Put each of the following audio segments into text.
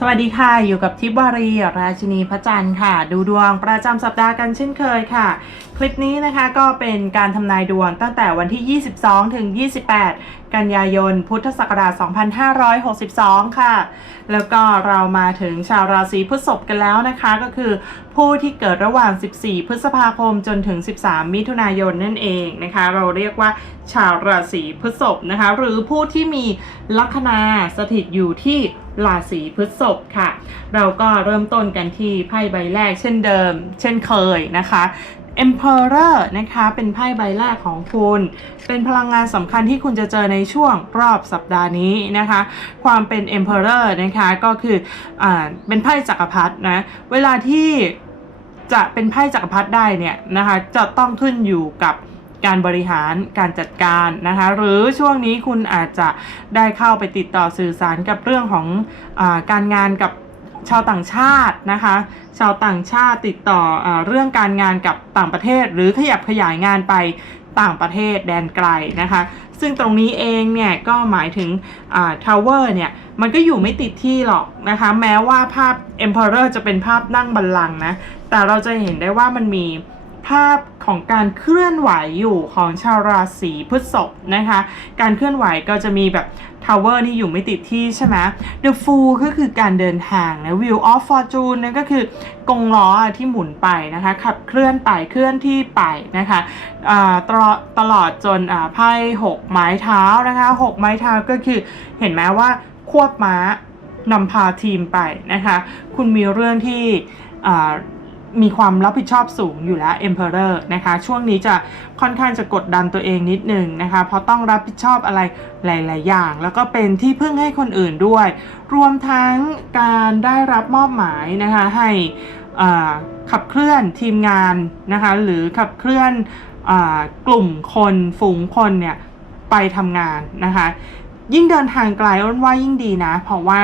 สวัสดีค่ะ อยู่กับทิพวารี ราชินีพระจันทร์ค่ะ ดูดวงประจำสัปดาห์กันเช่นเคยค่ะ คลิปนี้นะคะก็เป็นการทำนายดวงตั้งแต่วันที่ 22 ถึง 28 กันยายน พุทธศักราช 2562 ค่ะ แล้วก็เรามาถึงชาวราศีพฤษภกันแล้วนะคะ ก็คือผู้ที่เกิดระหว่าง 14 พฤษภาคมจนถึง 13 มิถุนายนนั่นเองนะคะ เราเรียกว่าชาวราศีพฤษภนะคะ หรือผู้ที่มีลัคนาสถิตอยู่ที่ราศีพฤษภค่ะ เราก็เริ่มต้นกันที่ไพ่ใบแรกเช่นเดิม เช่นเคยนะคะ Emperor นะคะเป็นไพ่ใบแรกของคุณ เป็นพลังงานสำคัญที่คุณจะเจอในช่วงรอบสัปดาห์นี้นะคะ ความเป็น Emperor นะคะก็คืออ่าเป็นไพ่จักรพรรดินะ เวลาที่จะเป็นไพ่จักรพรรดิได้เนี่ยนะคะจะต้องขึ้นอยู่กับการบริหารการจัดการนะคะ หรือช่วงนี้คุณอาจจะได้เข้าไปติดต่อสื่อสารกับเรื่องของอาการงานกับ ชาวต่างชาตินะคะ ชาวต่างชาติติดต่ออเรื่องการงานกับต่างประเทศ หรือขยับขยายงานไปต่างประเทศแดนไกลนะคะ ซึ่งตรงนี้เองเนี่ยก็หมายถึงทาวเวอร์เนี่ยมันก็อยู่ไม่ติดที่หรอกนะคะ แม้ว่าภาพ Emperor จะเป็นภาพนั่งบัลลังก์นะ แต่เราจะเห็นได้ว่ามันมี ภาพของการเคลื่อนไหวอยู่ของชาวราศีพฤษภนะคะ การเคลื่อนไหวก็จะมีแบบทาวเวอร์นี่อยู่ไม่ติดที่ใช่ไหม The Fool ก็คือการเดินทางนะ Wheel of Fortune นั่นก็คือกงล้อที่หมุนไปนะคะ ขับเคลื่อนไปเคลื่อนที่ไปนะคะตลอดตลอดจนไพ่หกไม้เท้านะคะหกไม้เท้าก็คือเห็นไหมว่าควบม้านำพาทีมไปนะคะ คุณมีเรื่องที่ มีความรับผิดชอบสูงอยู่แล้ว Emperor นะคะ ช่วงนี้จะค่อนข้างจะกดดันตัวเองนิดนึงนะคะ เพราะต้องรับผิดชอบอะไรหลาย ๆ อย่าง แล้วก็เป็นที่พึ่งให้คนอื่นด้วย รวมทั้งการได้รับมอบหมายนะคะให้ขับเคลื่อนทีมงานนะคะหรือขับเคลื่อนอกลุ่มคนฝูงคนเนี่ยไปทำงานนะคะ ยิ่งเดินทางไกลอ้นว่ายิ่งดีนะ เพราะว่า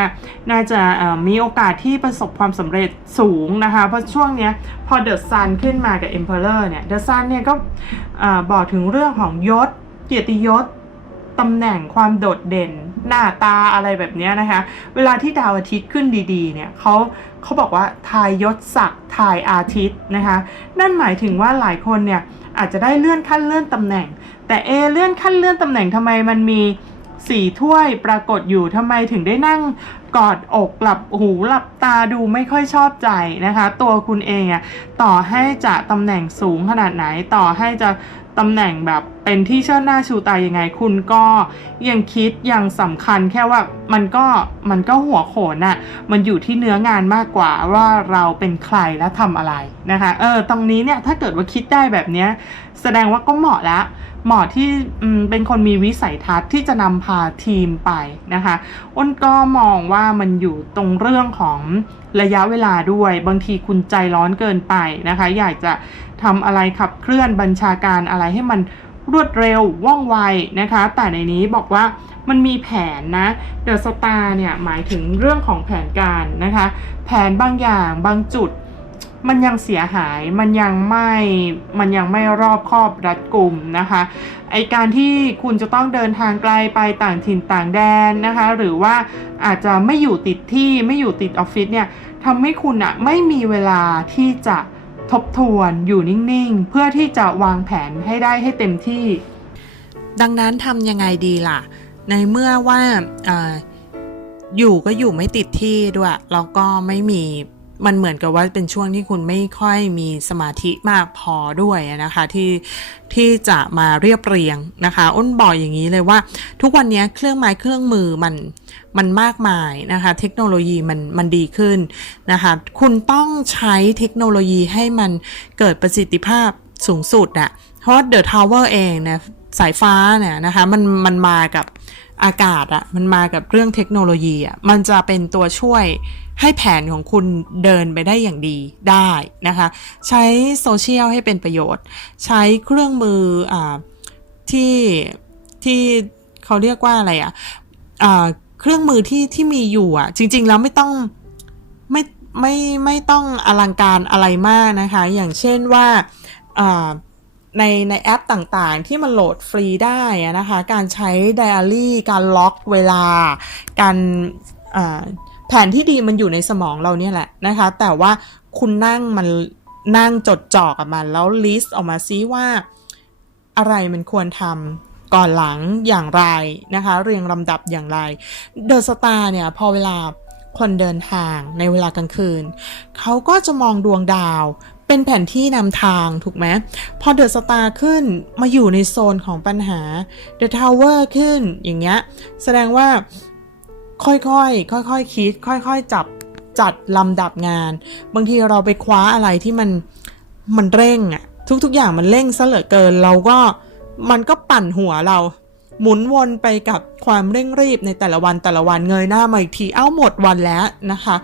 น่าจะมีโอกาสที่ประสบความสำเร็จสูงนะคะ เพราะช่วงนี้พอเดอะซันขึ้นมากับ Emperor เนี่ยเดอะซันเนี่ยก็บอกถึงเรื่องของยศเกียรติยศตำแหน่งความโดดเด่นหน้าตาอะไรแบบนี้นะคะ เวลาที่ดาวอาทิตย์ขึ้นดีๆ เนี่ยเขาเขาบอกว่าทายยศศักดิ์ทายอาทิตย์นะคะ นั่นหมายถึงว่าหลายคนเนี่ยอาจจะได้เลื่อนขั้นเลื่อนตำแหน่ง แต่เอเลื่อนขั้นเลื่อนตำแหน่งทำไมมันมี สี่ถ้วยปรากฏอยู่ทำไมถึงได้นั่งกอดอกหลับหูหลับตาดูไม่ค่อยชอบใจนะคะ ตัวคุณเองอะต่อให้จะตำแหน่งสูงขนาดไหนต่อให้จะตำแหน่งแบบเป็นที่เชิดหน้าชูตายังไง คุณก็ยังคิดยังสำคัญแค่ว่ามันก็มันก็หัวโขนอะมันอยู่ที่เนื้องานมากกว่าว่าเราเป็นใครและทำอะไรนะคะเออตรงนี้เนี่ยถ้าเกิดว่าคิดได้แบบเนี้ยแสดงว่าก็เหมาะแล้ว หมาะที่เป็นคนมีวิสัยทัศน์ที่จะนำพาทีมไปนะคะอ้นก็มองว่ามันอยู่ตรงเรื่องของระยะเวลาด้วย บางทีคุณใจร้อนเกินไปนะคะ อยากจะทำอะไรขับเคลื่อนบัญชาการอะไรให้มันรวดเร็วว่องไวนะคะ แต่ในนี้บอกว่ามันมีแผนนะเดอะสตาร์เนี่ยหมายถึงเรื่องของแผนการนะคะ แผนบางอย่างบางจุด มันยังเสียหาย มันยังไม่ มันยังไม่รอบคอบรัดกลุ่มนะคะ ไอการที่คุณจะต้องเดินทางไกลไปต่างถิ่นต่างแดนนะคะ หรือว่าอาจจะไม่อยู่ติดที่ไม่อยู่ติดออฟฟิศเนี่ยทำให้คุณอะไม่มีเวลาที่จะทบทวนอยู่นิ่งๆ เพื่อที่จะวางแผนให้ได้ให้เต็มที่ ดังนั้นทำยังไงดีล่ะ ในเมื่อว่าอาอยู่ก็อยู่ไม่ติดที่ด้วย แล้วก็ไม่มี มันเหมือนกับว่าเป็นช่วงที่คุณไม่ค่อยมีสมาธิมากพอด้วยนะคะที่ที่จะมาเรียบเรียงนะคะอ้นบอกอย่างนี้เลยว่า ทุกวันนี้เครื่องไม้เครื่องมือมันมันมากมายนะคะ เทคโนโลยีมันมันดีขึ้นนะคะ คุณต้องใช้เทคโนโลยีให้มันเกิดประสิทธิภาพสูงสุดอะเพราะเดอะทาวเวอร์เองเนี่ยสายฟ้าเนี่ยนะคะมันมันมากับอากาศอะมันมากับเรื่องเทคโนโลยีอะมันจะเป็นตัวช่วย ให้แผนของคุณเดินไปได้อย่างดีได้นะคะ ใช้โซเชียลให้เป็นประโยชน์ ใช้เครื่องมืออที่ที่เขาเรียกว่าอะไรอะอ่าเครื่องมือที่ที่มีอยู่อะจริง ๆ แล้วไม่ต้องไม่ไม่ไม่ต้องอลังการอะไรมากนะคะ อย่างเช่นว่าในในแอปต่างๆ ที่มันโหลดฟรีได้นะคะ การใช้ไดอารี่ การล็อกเวลา การอ่า แผนที่ดีมันอยู่ในสมองเราเนี่ยแหละนะคะ แต่ว่าคุณนั่งมันนั่งจดจ่อกับมัน แล้วลิสต์ออกมาซิว่า อะไรมันควรทำก่อนหลังอย่างไรนะคะ เรียงลำดับอย่างไร เดอะสตาร์เนี่ยพอเวลาคนเดินทางในเวลากลางคืน เขาก็จะมองดวงดาวเป็นแผนที่นำทางถูกไหมพอเดอะสตาร์ขึ้นมาอยู่ในโซนของปัญหาเดอะทาวเวอร์ขึ้นอย่างเงี้ย แสดงว่า ค่อยๆ ค่อยๆคิด ค่อย ๆ จับจัดลำดับงาน บางทีเราไปคว้าอะไรที่มันมันเร่งอะทุกๆอย่างมันเร่งซะเหลือเกิน เราก็มันก็ปั่นหัวเรา หมุนวนไปกับความเร่งรีบในแต่ละวันแต่ละวันเงยหน้ามาอีกทีเอ้าหมดวันแล้วนะคะ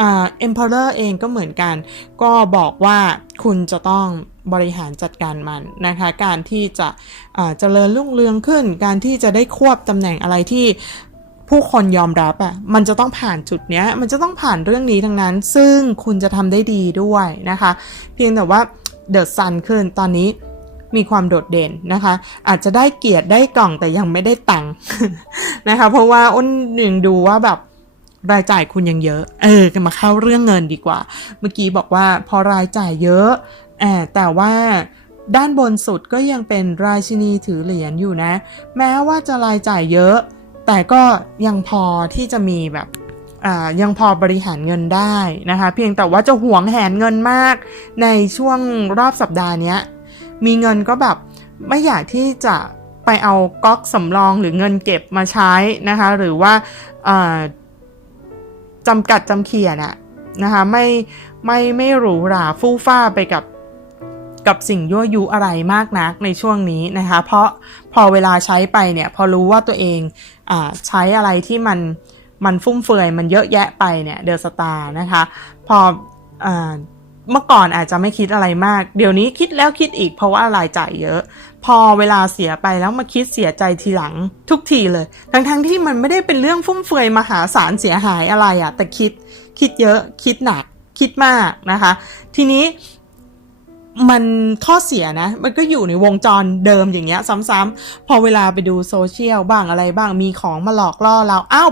อ่า Emperor เองก็เหมือนกัน ก็บอกว่าคุณจะต้องบริหารจัดการมันนะคะ การที่จะอ่าเจริญรุ่งเรืองขึ้น การที่จะได้ควบตำแหน่งอะไรที่ ผู้คนยอมรับอะ่ะ มันจะต้องผ่านจุดเนี้ย มันจะต้องผ่านเรื่องนี้ทั้งนั้น ซึ่งคุณจะทำได้ดีด้วยนะคะ เพียงแต่ว่าเดอะซันขึ้นตอนนี้มีความโดดเด่นนะคะ อาจจะได้เกียรติได้กล่องแต่ยังไม่ได้ตังค์นะคะ เพราะว่าอ้นยังดูว่าแบบรายจ่ายคุณยังเยอะ เออมาเข้าเรื่องเงินดีกว่า เมื่อกี้บอกว่าพอรายจ่ายเยอะแอบแต่ว่าด้านบนสุดก็ยังเป็นราชินีถือเหรียญอยู่นะ แม้ว่าจะรายจ่ายเยอะ แต่ก็ยังพอที่จะมีแบบยังพอบริหารเงินได้นะคะ เพียงแต่ว่าจะหวงแหนเงินมากในช่วงรอบสัปดาห์นี้มีเงินก็แบบไม่อยากที่จะไปเอาก๊อกสำรองหรือเงินเก็บมาใช้นะคะ หรือว่าอ่าจำกัดจำเขียนอะนะคะไม่ไม่ไม่หรูหราฟู่ฟ้าไปกับกับสิ่งยั่วยุอะไรมากนักในช่วงนี้นะคะ เพราะ พอเวลาใช้ไปเนี่ยพอรู้ว่าตัวเองอ่าใช้อะไรที่มันมันฟุ่มเฟือยมันเยอะแยะไปเนี่ยเดอะสตาร์นะคะ พออาเมื่อก่อนอาจจะไม่คิดอะไรมาก เดี๋ยวนี้คิดแล้วคิดอีกเพราะว่ารายจ่ายเยอะ พอเวลาเสียไปแล้วมาคิดเสียใจทีหลังทุกทีเลย ทั้งๆทที่มันไม่ได้เป็นเรื่องฟุ่มเฟือยมหาศาลเสียหายอะไรอะแต่คิดคิดเยอะคิดหนักคิดมากนะคะ ทีนี้ มันข้อเสียนะ มันก็อยู่ในวงจรเดิมอย่างเงี้ย ซ้ำๆพอเวลาไปดูโซเชียลบ้างอะไรบ้างมีของมาหลอกล่อเราอ้าว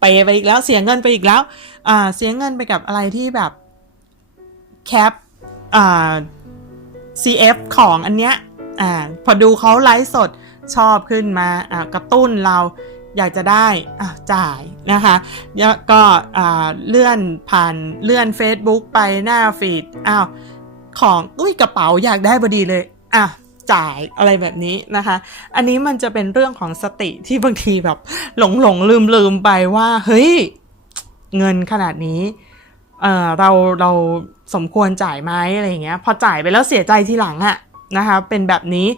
ไปไปอีกแล้วเสียเงินไปอีกแล้วอ่าเสียเงินไปกับอะไรที่แบบแคปอ่า CF ของอันเนี้ยอ่าพอดูเขาไลฟ์สดชอบขึ้นมาอ่ากระตุ้นเราอยากจะได้อะจ่ายนะคะแล้วก็อ่าเลื่อนผ่านเลื่อน Facebook ไปหน้าฟีดอ้าว ของอุ้ยกระเป๋าอยากได้พอดีเลยอะจ่ายอะไรแบบนี้นะคะ อันนี้มันจะเป็นเรื่องของสติที่บางทีแบบ หลงหลงลืมลืมไปว่า เฮ้ย เงินขนาดนี้เออเราเราสมควรจ่ายไหมอะไรเงี้ย พอจ่ายไปแล้วเสียใจทีหลังอะนะคะ เป็นแบบนี้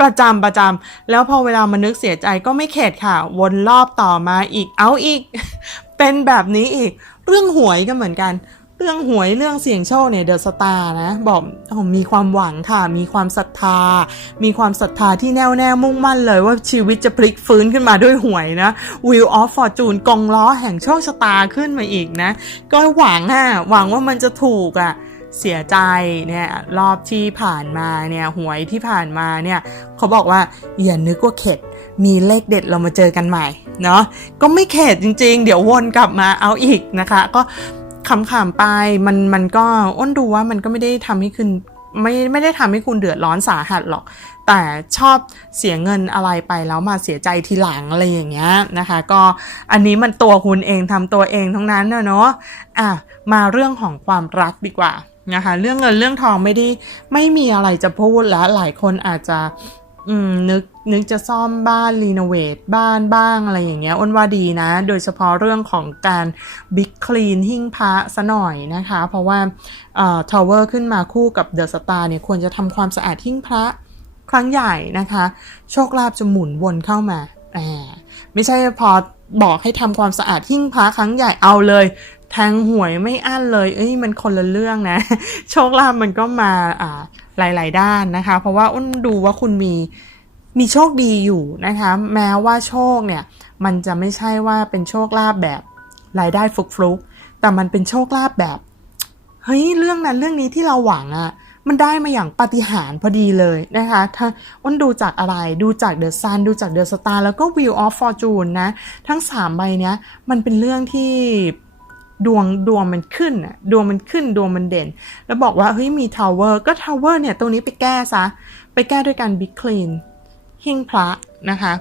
ประจำประจำแล้วพอเวลามานึกเสียใจก็ไม่เข็ดค่ะ วนรอบต่อมาอีกเอาอีก เป็นแบบนี้อีก เรื่องหวยก็เหมือนกัน เรื่องหวยเรื่องเสี่ยงโชคเนี่ยเดอะสตาร์นะบอกผมมีความหวังค่ะ มีความศรัทธา มีความศรัทธาที่แน่วแน่มุ่งมั่นเลยว่าชีวิตจะพลิกฟื้นขึ้นมาด้วยหวยนะ Wheel of Fortune กองล้อแห่งโชคชะตาขึ้นมาอีกนะ ก็หวังอะหวังว่ามันจะถูกอะเสียใจเนี่ยรอบที่ผ่านมาเนี่ยหวยที่ผ่านมาเนี่ยเขาบอกว่าอย่านึกว่าเข็ดมีเลขเด็ดเรามาเจอกันใหม่เนาะก็ไม่เข็ดจริง ๆ เดี๋ยววนกลับมาเอาอีกนะคะ ก็ ขำๆไปมันมันก็อ้นดูว่ามันก็ไม่ได้ทำให้คุณไม่ไม่ได้ทำให้คุณเดือดร้อนสาหัสหรอก แต่ชอบเสียเงินอะไรไปแล้วมาเสียใจทีหลังอะไรอย่างเงี้ยนะคะ ก็อันนี้มันตัวคุณเองทำตัวเองทั้งนั้นนะเนาะอะมาเรื่องของความรักดีกว่านะคะ เรื่องเงินเรื่องทองไม่ได้ไม่มีอะไรจะพูดแล้วหลายคนอาจจะ อืมนึกนึกจะซ่อมบ้านรีโนเวทบ้านบ้างอะไรอย่างเงี้ยอ้นว่าดีนะ โดยเฉพาะเรื่องของการบิ๊กคลีนหิ้งพระซะหน่อยนะคะ เพราะว่าเอ่อทาวเวอร์ขึ้นมาคู่กับเดอะสตาร์เนี่ยควรจะทำความสะอาดหิ้งพระครั้งใหญ่นะคะ โชคลาภจะหมุนวนเข้ามาอไม่ใช่พอบอกให้ทำความสะอาดหิ้งพระครั้งใหญ่เอาเลยแทงหวยไม่อั้นเลย เอ้ยมันคนละเรื่องนะ โชคลาภมันก็มาอ่า หลาย ๆ ด้านนะคะ เพราะว่าอ้นดูว่าคุณมีมีโชคดีอยู่นะคะ แม้ว่าโชคเนี่ยมันจะไม่ใช่ว่าเป็นโชคลาภแบบรายได้ฟลุกแต่มันเป็นโชคลาภแบบเฮ้ยเรื่องนั้นเรื่องนี้ที่เราหวังอะ่ะมันได้มาอย่างปาฏิหาริย์พอดีเลยนะคะ ถ้าอ้นดูจากอะไรดูจากเดอะซันดูจากเดอะสตาร์แล้วก็ Wheel of Fortune นะ ทั้งสามใบเนี้ย มันเป็นเรื่องที่ ดวงดวงมันขึ้นอะดวงมันขึ้นดวงมันเด่น แล้วบอกว่าเฮ้ยมีทาวเวอร์ก็ทาวเวอร์เนี่ยตรงนี้ไปแก้ซะ ไปแก้ด้วยการบิ๊กคลีนหิ้งพระนะคะ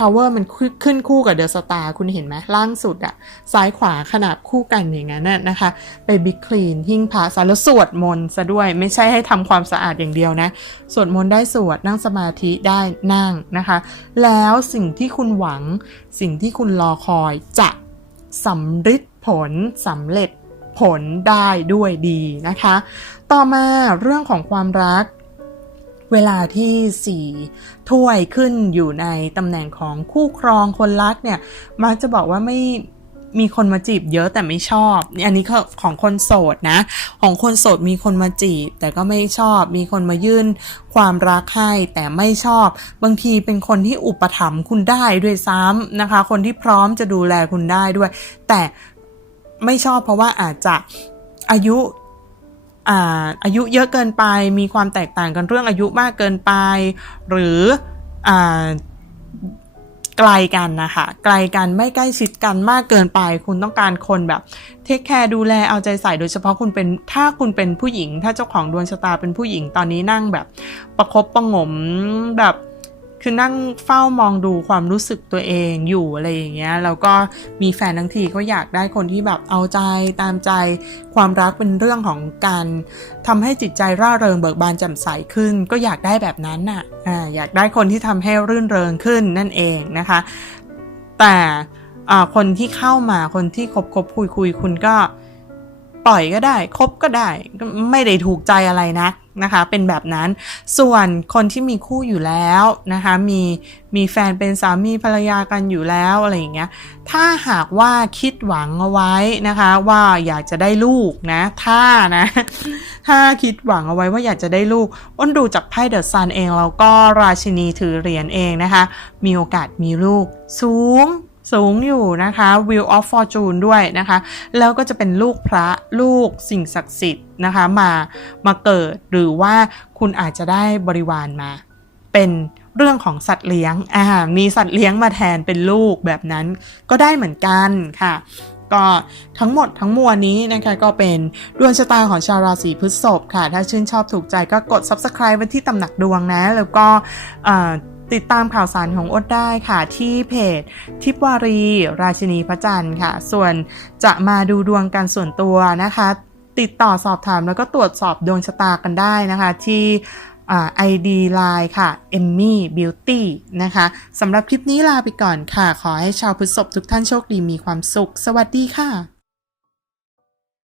ทาวเวอร์มันขึ้นขึ้นคู่กับเดอะสตาร์คุณเห็นไหมล่างสุดอะซ้ายขวาขนาบคู่กันอย่างนั้นนะคะ ไปบิ๊กคลีนหิ้งพระซะแล้วสวดมนต์ซะด้วย ไม่ใช่ให้ทำความสะอาดอย่างเดียวนะ สวดมนต์ได้สวดนั่งสมาธิได้นั่งนะคะ แล้วสิ่งที่คุณหวังสิ่งที่คุณรอคอยจะสำฤทธิ์ ผลสำเร็จผลได้ด้วยดีนะคะ ต่อมาเรื่องของความรัก เวลาที่สี่ถ้วยขึ้นอยู่ในตำแหน่งของคู่ครองคนรักเนี่ยมักจะบอกว่าไม่มีคนมาจีบเยอะแต่ไม่ชอบ อันนี้ก็ของคนโสดนะ ของคนโสดมีคนมาจีบ แต่ก็ไม่ชอบ มีคนมายื่นความรักให้แต่ไม่ชอบ บางทีเป็นคนที่อุปถัมภ์คุณได้ด้วยซ้ำนะคะ คนที่พร้อมจะดูแลคุณได้ด้วย แต่ ไม่ชอบเพราะว่าอาจจะอายุอ่าอายุเยอะเกินไป มีความแตกต่างกันเรื่องอายุมากเกินไป หรืออ่าไกลกันนะคะ ไกลกันไม่ใกล้ชิดกันมากเกินไป คุณต้องการคนแบบเทคแคร์ดูแลเอาใจใส่โดยเฉพาะคุณเป็นถ้าคุณเป็นผู้หญิง ถ้าเจ้าของดวงชะตาเป็นผู้หญิงตอนนี้นั่งแบบประคบประงมแบบ คือนั่งเฝ้ามองดูความรู้สึกตัวเองอยู่อะไรอย่างเงี้ยแล้วก็มีแฟนทั้งทีก็อยากได้คนที่แบบเอาใจตามใจ ความรักเป็นเรื่องของการทำให้จิตใจร่าเริงเบิกบานแจ่มใสขึ้น ก็อยากได้แบบนั้นน่ะอ่าอยากได้คนที่ทำให้รื่นเริงขึ้นนั่นเองนะคะ แต่คนที่เข้ามาคนที่คบคบคุยคุยคุณก็ปล่อยก็ได้ คบก็ได้ไม่ได้ถูกใจอะไรนัก นะคะเป็นแบบนั้นส่วนคนที่มีคู่อยู่แล้วนะคะมีมีแฟนเป็นสามีภรรยากันอยู่แล้วอะไรอย่างเงี้ยถ้าหากว่าคิดหวังเอาไว้นะคะว่าอยากจะได้ลูกนะถ้านะถ้าคิดหวังเอาไว้ว่าอยากจะได้ลูกอ้นดูจากไพ่เดอะซันเองแล้วก็ราชินีถือเหรียญเองนะคะมีโอกาสมีลูกสูง สูงอยู่นะคะ Wheel of Fortune ด้วยนะคะ แล้วก็จะเป็นลูกพระลูกสิ่งศักดิ์สิทธิ์นะคะมามาเกิดหรือว่าคุณอาจจะได้บริวารมา เป็นเรื่องของสัตว์เลี้ยงอ่ามีสัตว์เลี้ยงมาแทนเป็นลูกแบบนั้นก็ได้เหมือนกันค่ะก็ทั้งหมดทั้งมวลนี้นะคะก็เป็นดวงชะตาของชาวราศีพฤษภค่ะ ถ้าชื่นชอบถูกใจก็กด subscribe ไว้ที่ตำหนักดวงนะ แล้วก็ ติดตามข่าวสารของอดได้ค่ะ ที่เพจ ทิพวารี ราชินีพระจันทร์ค่ะ ส่วนจะมาดูดวงกันส่วนตัวนะคะ ติดต่อสอบถามแล้วก็ตรวจสอบดวงชะตากันได้นะคะ ที่ไอดีไลน์ค่ะ Emmy Beauty นะคะสำหรับคลิปนี้ลาไปก่อนค่ะ ขอให้ชาวพฤษภทุกท่านโชคดีมีความสุข สวัสดีค่ะ